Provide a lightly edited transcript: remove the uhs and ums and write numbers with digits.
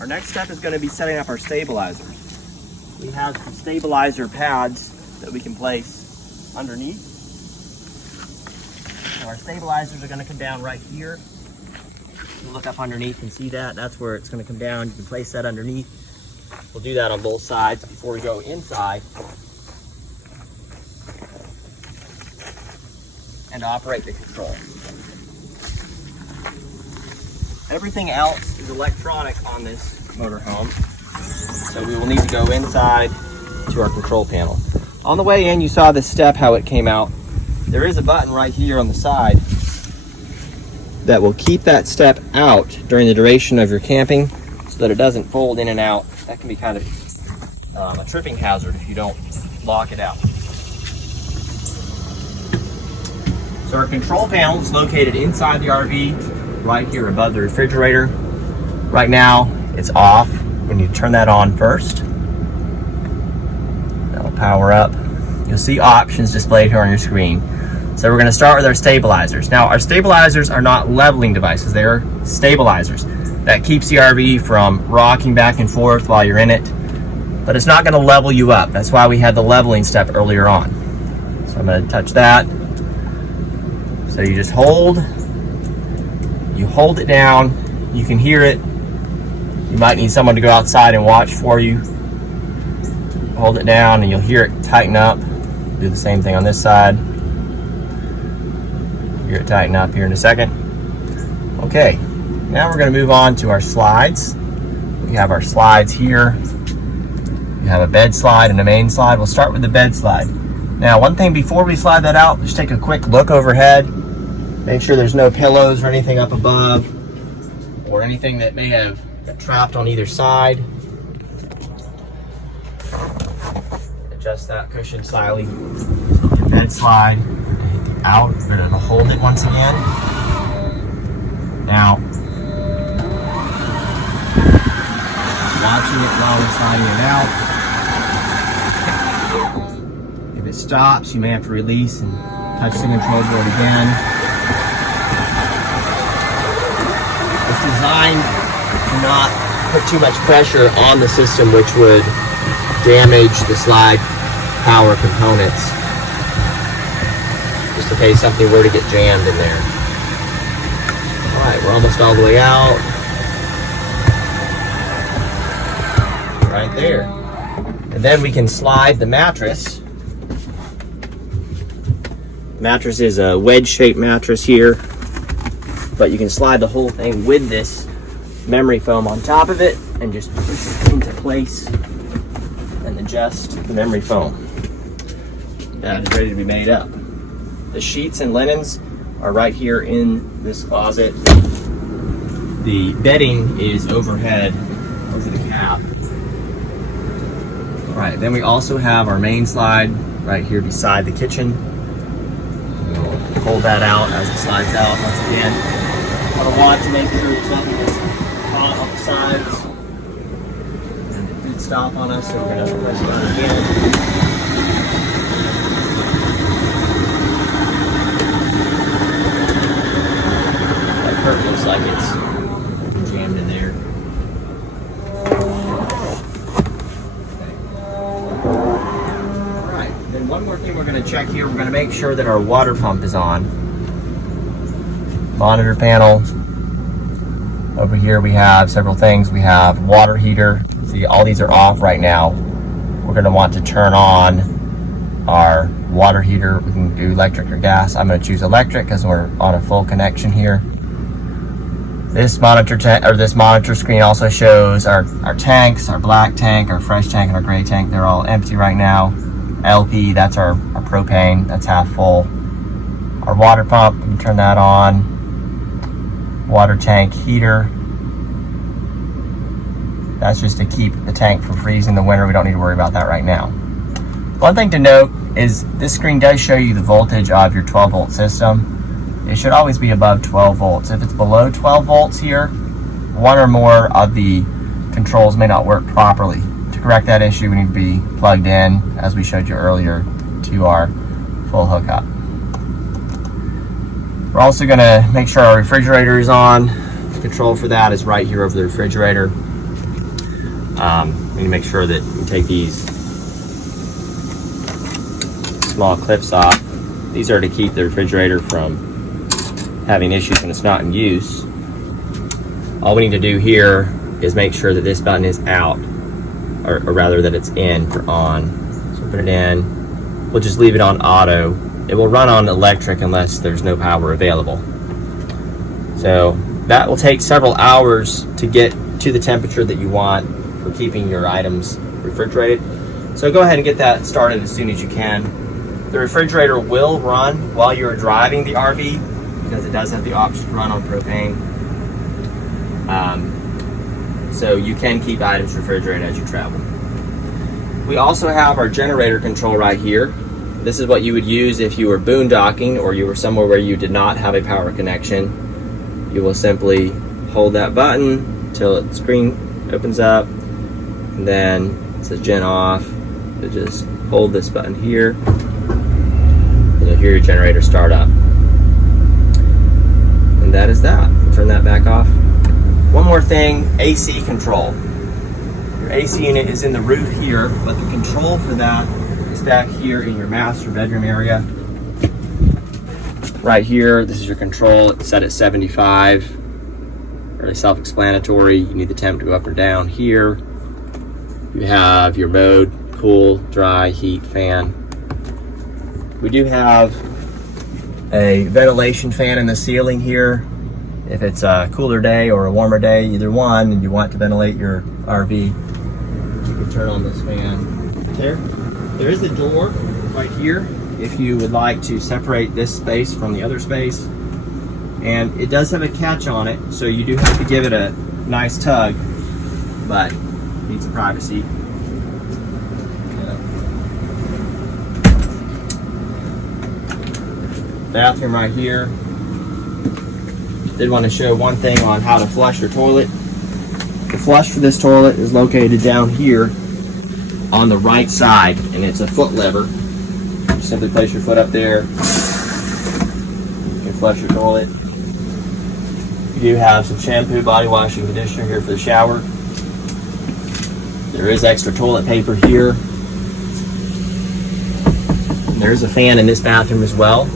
Our next step is going to be setting up our stabilizers. We have some stabilizer pads that we can place underneath. So our stabilizers are going to come down right here. You look up underneath and see that. That's where it's going to come down. You can place that underneath. We'll do that on both sides before we go inside and operate the control. Everything else is electronic on this motorhome, so we will need to go inside to our control panel. On the way in, you saw the step, how it came out. There is a button right here on the side that will keep that step out during the duration of your camping so that it doesn't fold in and out. That can be kind of a tripping hazard if you don't lock it out. So our control panel is located inside the RV, right here above the refrigerator. Right now, it's off. When you turn that on first, that'll power up. You'll see options displayed here on your screen. So we're going to start with our stabilizers. Now, our stabilizers are not leveling devices. They are stabilizers. That keeps the RV from rocking back and forth while you're in it, but it's not going to level you up. That's why we had the leveling step earlier on. So I'm going to touch that. So you just hold it down. You can hear it. You might need someone to go outside and watch for you. Hold it down and you'll hear it tighten up. Do the same thing on this side. Hear it tighten up here in a second. Okay, now we're going to move on to our slides. We have our slides here. We have a bed slide and a main slide. We'll start with the bed slide. Now, one thing before we slide that out, just take a quick look overhead. Make sure there's no pillows or anything up above or anything that may have got trapped on either side. Adjust that cushion slightly. Your bed slide. Hit the out, but it'll hold it once again. Now, watching it while we're sliding it out. If it stops, you may have to release and touch the control board again. It's designed to not put too much pressure on the system, which would damage the slide power components, just in case something were to get jammed in there. All right, we're almost all the way out. Right there. And then we can slide the mattress. The mattress is a wedge-shaped mattress here, but you can slide the whole thing with this memory foam on top of it and just push it into place and adjust the memory foam. That is ready to be made up. The sheets and linens are right here in this closet. The bedding is overhead over the cab. All right, then we also have our main slide right here beside the kitchen. We'll hold that out as it slides out once again. Want to watch and make sure there's nothing that's caught on the sides. And it did stop on us, so we're going to press it on again. That curtain looks like it's jammed in there. Alright, then one more thing we're going to check here. We're going to make sure that our water pump is on. Monitor panel. Over here we have several things. We have water heater. See, all these are off right now. We're going to want to turn on our water heater. We can do electric or gas. I'm going to choose electric because we're on a full connection here. This monitor screen also shows our tanks, our black tank, our fresh tank, and our gray tank. They're all empty right now. LP, that's our propane. That's half full. Our water pump, we can turn that on. Water tank heater. That's just to keep the tank from freezing in the winter. We don't need to worry about that right now. One thing to note is this screen does show you the voltage of your 12-volt system. It should always be above 12 volts. If it's below 12 volts here, one or more of the controls may not work properly. To correct that issue, we need to be plugged in, as we showed you earlier, to our full hookup. We're also going to make sure our refrigerator is on. The control for that is right here over the refrigerator. You need to make sure that you take these small clips off. These are to keep the refrigerator from having issues when it's not in use. All we need to do here is make sure that this button is out, or rather that it's in for on. So put it in. We'll just leave it on auto. It will run on electric unless there's no power available. So that will take several hours to get to the temperature that you want for keeping your items refrigerated. So go ahead and get that started as soon as you can. The refrigerator will run while you're driving the RV because it does have the option to run on propane. So you can keep items refrigerated as you travel. We also have our generator control right here. This is what you would use if you were boondocking or you were somewhere where you did not have a power connection. You will simply hold that button until the screen opens up, and then it says gen off. You just hold this button here, and you'll hear your generator start up. And that is that. Turn that back off. One more thing, AC control. Your AC unit is in the roof here, but the control for that is back here in your master bedroom area. Right here, this is your control. It's set at 75. Really self-explanatory. You need the temp to go up or down here. You have your mode, cool, dry, heat, fan. We do have a ventilation fan in the ceiling here. If it's a cooler day or a warmer day, either one, and you want to ventilate your RV, you can turn on this fan. There is a door right here if you would like to separate this space from the other space. And it does have a catch on it, so you do have to give it a nice tug, but needs some privacy. Bathroom right here. Did want to show one thing on how to flush your toilet. The flush for this toilet is located down here on the right side, and it's a foot lever. You simply place your foot up there. You can flush your toilet. You do have some shampoo, body wash, and conditioner here for the shower. There is extra toilet paper here. And there is a fan in this bathroom as well.